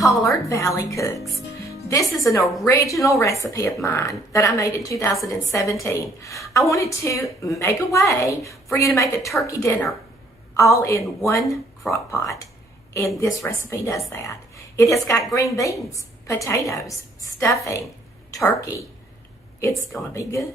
Collard Valley Cooks. This is an original recipe of mine that I made in 2017. I wanted to make a way for you to make a turkey dinner all in one crock pot, and this recipe does that. It has got green beans, potatoes, stuffing, turkey. It's gonna be good.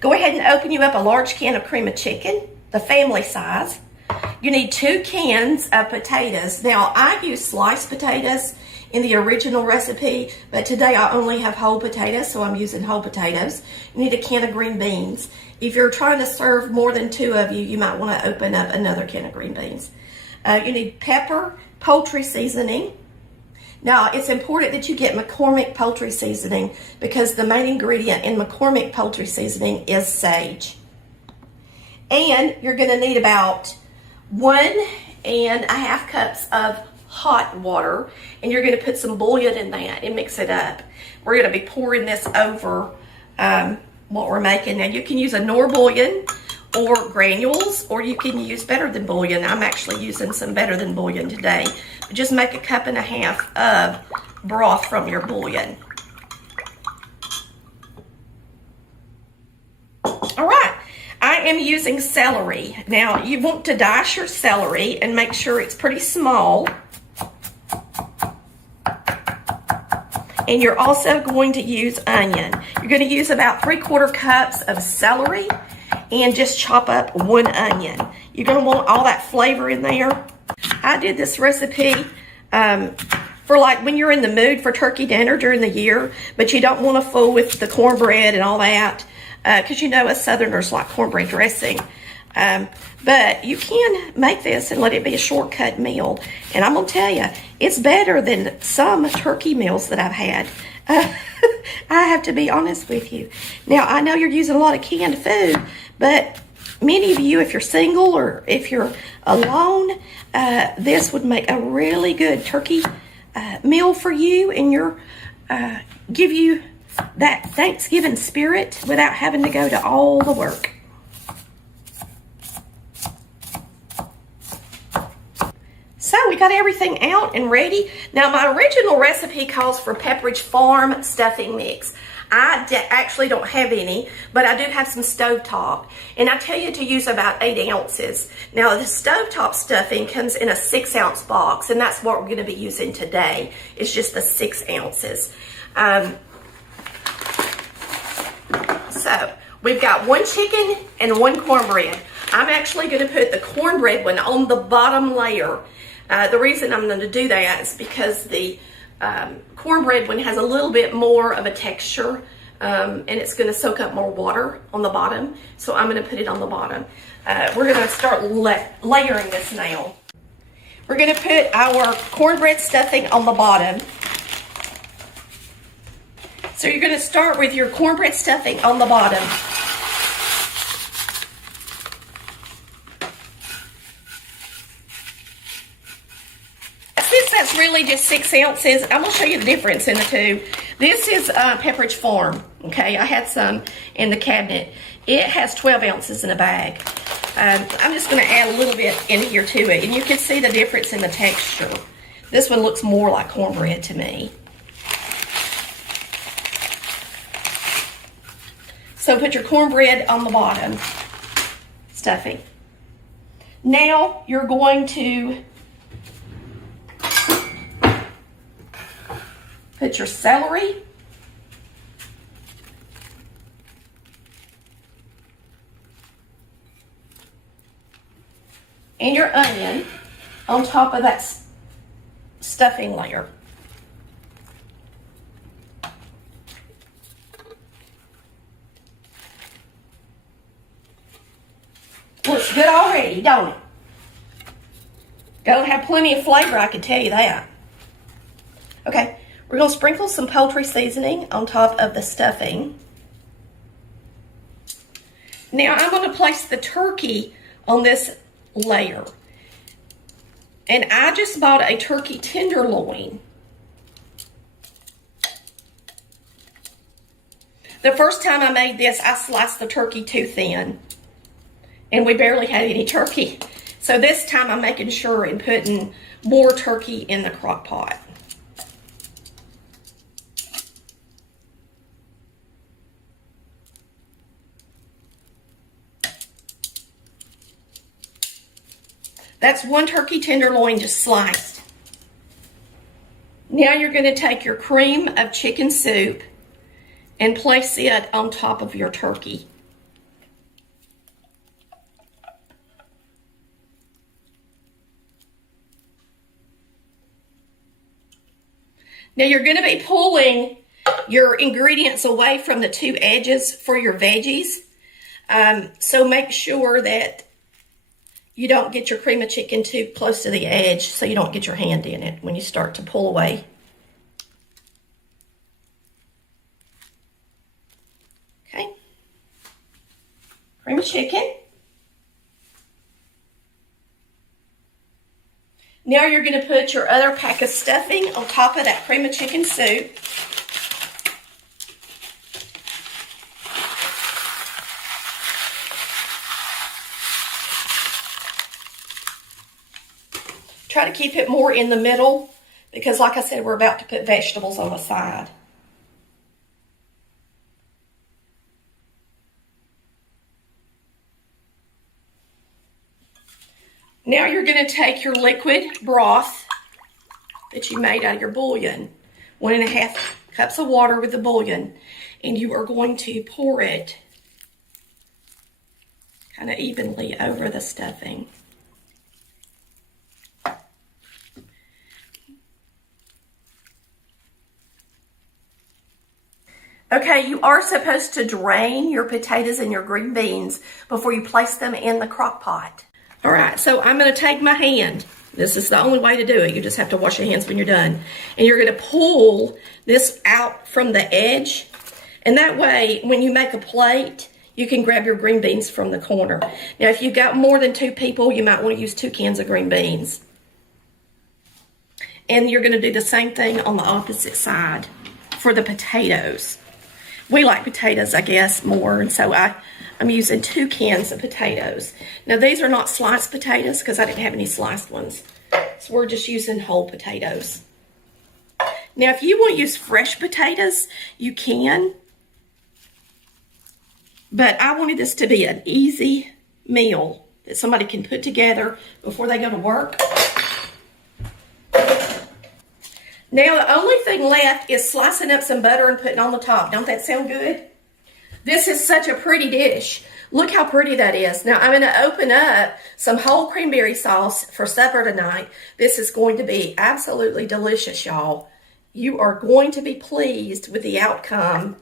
Go ahead and open you up a large can of cream of chicken, the family size. You need 2 cans of potatoes. Now, I use sliced potatoes in the original recipe, but today I only have whole potatoes, so I'm using whole potatoes. You need a can of green beans. If you're trying to serve more than 2 of you, you might want to open up another can of green beans. You need pepper, poultry seasoning. Now, it's important that you get McCormick poultry seasoning because the main ingredient in McCormick poultry seasoning is sage. And you're going to need about 1.5 cups of hot water, and you're going to put some bouillon in that and mix it up. We're going to be pouring this over what we're making. Now, you can use a Knorr bouillon or granules, or you can use Better Than bouillon. I'm actually using some Better Than bouillon today. Just make 1.5 cups of broth from your bouillon. All right, I am using celery. Now, you want to dice your celery and make sure it's pretty small. And you're also going to use onion. You're going to use about 3/4 cups of celery and just chop up 1 onion. You're going to want all that flavor in there. I did this recipe for like when you're in the mood for turkey dinner during the year, but you don't want to fool with the cornbread and all that, because you know us Southerners like cornbread dressing. But you can make this and let it be a shortcut meal. And I'm going to tell you, it's better than some turkey meals that I've had. I have to be honest with you. Now, I know you're using a lot of canned food, but many of you, if you're single or if you're alone, this would make a really good turkey meal for you, and give you that Thanksgiving spirit without having to go to all the work. So we got everything out and ready. Now, my original recipe calls for Pepperidge Farm stuffing mix. I actually don't have any, but I do have some stovetop. And I tell you to use about 8 ounces. Now, the stovetop stuffing comes in a 6-ounce box, and that's what we're going to be using today. It's just the 6 ounces. So, we've got 1 chicken and 1 cornbread. I'm actually going to put the cornbread one on the bottom layer. The reason I'm going to do that is because the cornbread one has a little bit more of a texture, and it's going to soak up more water on the bottom, so I'm going to put it on the bottom. We're going to start layering this now. We're going to put our cornbread stuffing on the bottom. So you're going to start with your cornbread stuffing on the bottom. Since that's really just 6 ounces, I'm going to show you the difference in the two. This is Pepperidge Farm, okay? I had some in the cabinet. It has 12 ounces in a bag. I'm just going to add a little bit in here to it, and you can see the difference in the texture. This one looks more like cornbread to me. So put your cornbread on the bottom, stuffing. Now you're going to put your celery, and your onion on top of that stuffing layer. Looks good already, don't it? Gonna have plenty of flavor, I can tell you that. Okay. We're going to sprinkle some poultry seasoning on top of the stuffing. Now I'm going to place the turkey on this layer. And I just bought a turkey tenderloin. The first time I made this, I sliced the turkey too thin. And we barely had any turkey. So this time I'm making sure and putting more turkey in the crock pot. That's one turkey tenderloin just sliced. Now you're going to take your cream of chicken soup and place it on top of your turkey. Now you're going to be pulling your ingredients away from the two edges for your veggies. So make sure that you don't get your cream of chicken too close to the edge so you don't get your hand in it when you start to pull away. Okay. Cream of chicken. Now you're going to put your other pack of stuffing on top of that cream of chicken soup. Try to keep it more in the middle because, like I said, we're about to put vegetables on the side. Now you're going to take your liquid broth that you made out of your bouillon, 1.5 cups of water with the bouillon, and you are going to pour it kind of evenly over the stuffing. Okay, you are supposed to drain your potatoes and your green beans before you place them in the crock pot. All right, so I'm going to take my hand. This is the only way to do it. You just have to wash your hands when you're done. And you're going to pull this out from the edge. And that way, when you make a plate, you can grab your green beans from the corner. Now, if you've got more than 2 people, you might want to use 2 cans of green beans. And you're going to do the same thing on the opposite side for the potatoes. We like potatoes, I guess, more, and so I'm using 2 cans of potatoes. Now, these are not sliced potatoes because I didn't have any sliced ones. So we're just using whole potatoes. Now, if you want to use fresh potatoes, you can. But I wanted this to be an easy meal that somebody can put together before they go to work. Now, the only thing left is slicing up some butter and putting on the top. Don't that sound good? This is such a pretty dish. Look how pretty that is. Now, I'm going to open up some whole cranberry sauce for supper tonight. This is going to be absolutely delicious, y'all. You are going to be pleased with the outcome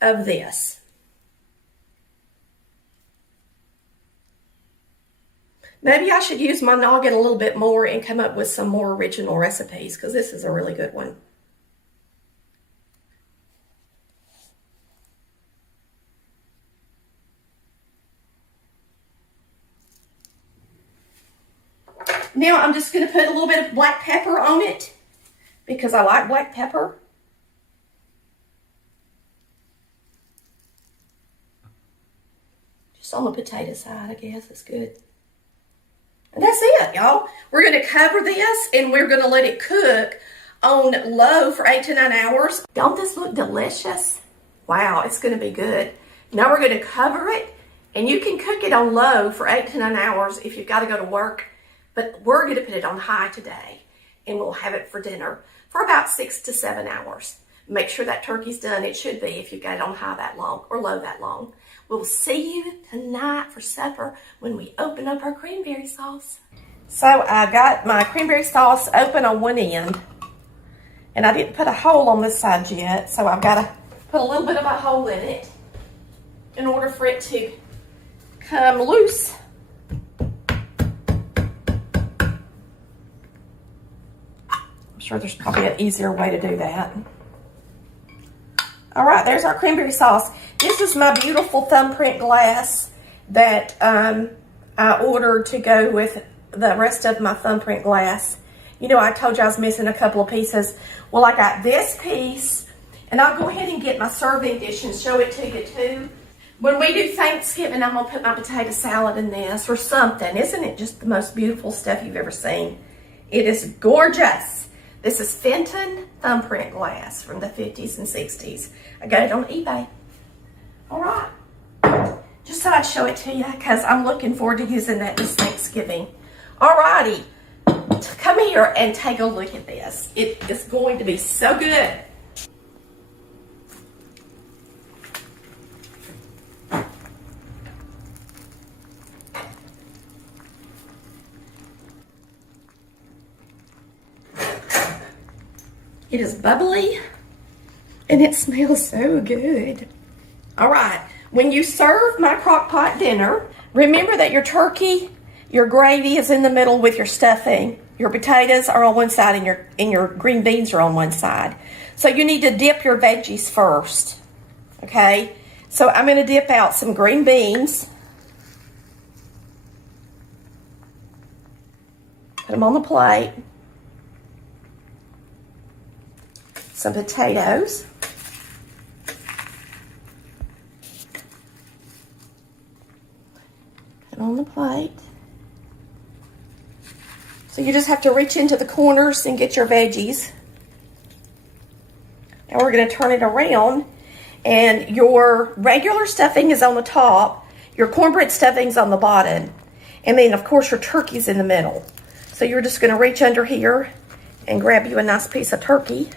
of this. Maybe I should use my noggin a little bit more and come up with some more original recipes because this is a really good one. Now I'm just going to put a little bit of black pepper on it because I like black pepper. Just on the potato side, I guess. It's good. And that's it, y'all. We're going to cover this and we're going to let it cook on low for 8 to 9 hours. Don't this look delicious? Wow, it's going to be good. Now we're going to cover it and you can cook it on low for 8 to 9 hours if you've got to go to work. But we're going to put it on high today and we'll have it for dinner for about 6 to 7 hours. Make sure that turkey's done. It should be if you've got it on high that long or low that long. We'll see you tonight for supper when we open up our cranberry sauce. So I got my cranberry sauce open on one end. And I didn't put a hole on this side yet. So I've got to put a little bit of a hole in it in order for it to come loose. I'm sure there's probably an easier way to do that. All right, there's our cranberry sauce. This is my beautiful thumbprint glass that I ordered to go with the rest of my thumbprint glass. You know, I told you I was missing a couple of pieces. Well, I got this piece, and I'll go ahead and get my serving dish and show it to you too. When we do Thanksgiving, I'm gonna put my potato salad in this or something. Isn't it just the most beautiful stuff you've ever seen? It is gorgeous. This is Fenton thumbprint glass from the 50s and 60s. I got it on eBay. All right. Just thought I'd show it to you because I'm looking forward to using that this Thanksgiving. All righty. Come here and take a look at this. It is going to be so good. It is bubbly and it smells so good. All right, when you serve my crock pot dinner, remember that your turkey, your gravy is in the middle with your stuffing. Your potatoes are on one side and your green beans are on one side. So you need to dip your veggies first, okay? So I'm gonna dip out some green beans. Put them on the plate. Some potatoes. Put on the plate. So you just have to reach into the corners and get your veggies. Now we're going to turn it around, and your regular stuffing is on the top, your cornbread stuffing is on the bottom, and then of course your turkey's in the middle. So you're just going to reach under here and grab you a nice piece of turkey.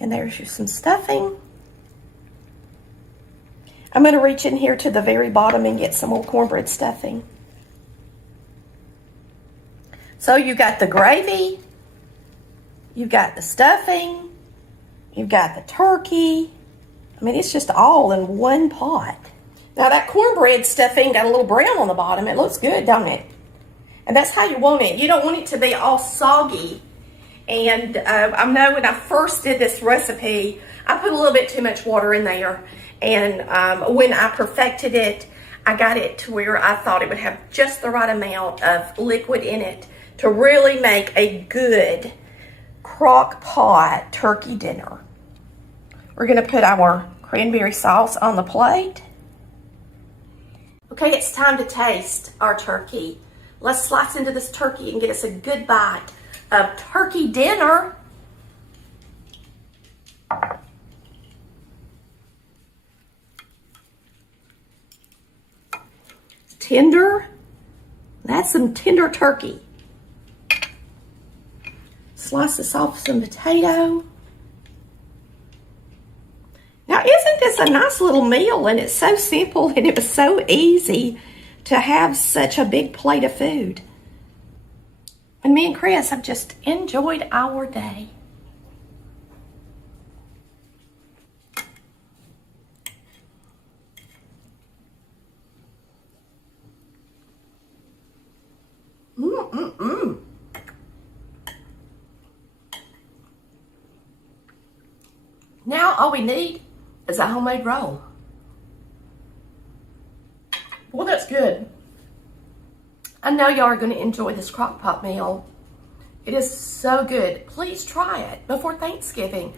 And there's some stuffing. I'm going to reach in here to the very bottom and get some more cornbread stuffing. So you got the gravy, you've got the stuffing, you've got the turkey. I mean, it's just all in one pot. Now that cornbread stuffing got a little brown on the bottom. It looks good, don't it? And that's how you want it. You don't want it to be all soggy. And I know when I first did this recipe, I put a little bit too much water in there. And when I perfected it, I got it to where I thought it would have just the right amount of liquid in it to really make a good crock pot turkey dinner. We're going to put our cranberry sauce on the plate. Okay, it's time to taste our turkey. Let's slice into this turkey and get us a good bite of turkey dinner. Tender. That's some tender turkey. Slice this off with some potato. Now, isn't this a nice little meal? And it's so simple, and it was so easy to have such a big plate of food. And me and Chris have just enjoyed our day. Now all we need is a homemade roll. Well, that's good. I know y'all are going to enjoy this crock pot meal. It is so good. Please try it before Thanksgiving.